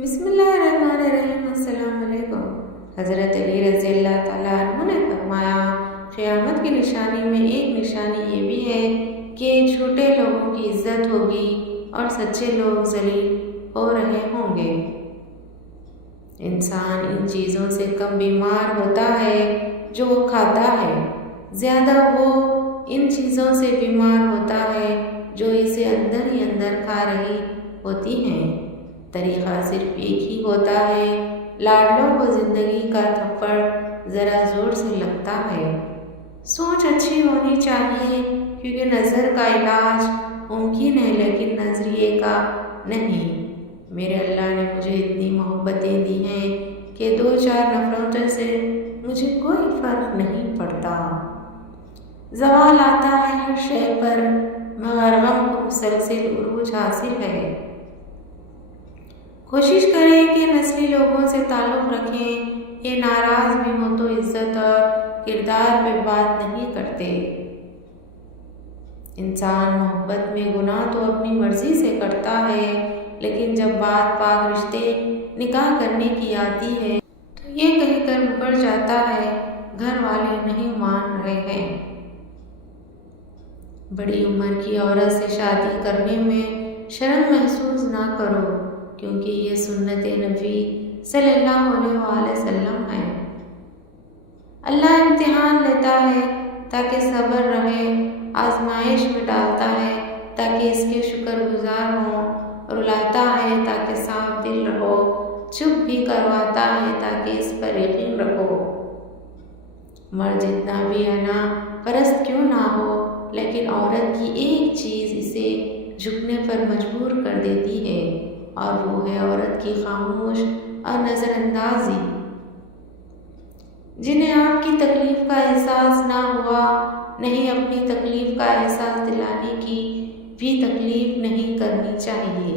بسم اللہ الرحمن الرحیم۔ السلام علیکم۔ حضرت علی رضی اللہ تعالیٰ عنہ نے فرمایا، قیامت کی نشانی میں ایک نشانی یہ بھی ہے کہ جھوٹے لوگوں کی عزت ہوگی اور سچے لوگ ذلیل ہو رہے ہوں گے۔ انسان ان چیزوں سے کم بیمار ہوتا ہے جو وہ کھاتا ہے، زیادہ وہ ان چیزوں سے بیمار ہوتا ہے جو اسے اندر ہی اندر کھا رہی ہوتی ہیں۔ طریقہ صرف ایک ہی ہوتا ہے، لاڈلوں کو زندگی کا تھپڑ ذرا زور سے لگتا ہے۔ سوچ اچھی ہونی چاہیے، کیونکہ نظر کا علاج ممکن ہے لیکن نظریے کا نہیں۔ میرے اللہ نے مجھے اتنی محبتیں دی ہیں کہ 2-4 نفروں سے مجھے کوئی فرق نہیں پڑتا۔ زوال آتا ہے ہر شے پر، مگر غم کو مسلسل عروج حاصل ہے۔ کوشش کریں کہ نسلی لوگوں سے تعلق رکھیں، یہ ناراض بھی ہو تو عزت اور کردار پہ بات نہیں کرتے۔ انسان محبت میں گناہ تو اپنی مرضی سے کرتا ہے، لیکن جب بات پاک رشتے نکاح کرنے کی آتی ہے تو یہ کہہ کر مکر جاتا ہے، گھر والے نہیں مان رہے ہیں۔ بڑی عمر کی عورت سے شادی کرنے میں شرم محسوس نہ کرو، کیونکہ یہ سنت نبی صلی اللہ علیہ وآلہ وسلم ہے۔ اللہ امتحان لیتا ہے تاکہ صبر رہے، آزمائش میں ڈالتا ہے تاکہ اس کے شکر گزار ہوں، رلاتا ہے تاکہ صاف دل رہو، چپ بھی کرواتا ہے تاکہ اس پر یقین رکھو۔ مرد جتنا بھی انا پرست کیوں نہ ہو، لیکن عورت کی ایک چیز اسے جھکنے پر مجبور کر دیتی ہے، اور وہ ہے عورت کی خاموش اور نظر اندازی۔ جنہیں آپ کی تکلیف کا احساس نہ ہوا، نہیں اپنی تکلیف کا احساس دلانے کی بھی تکلیف نہیں کرنی چاہیے۔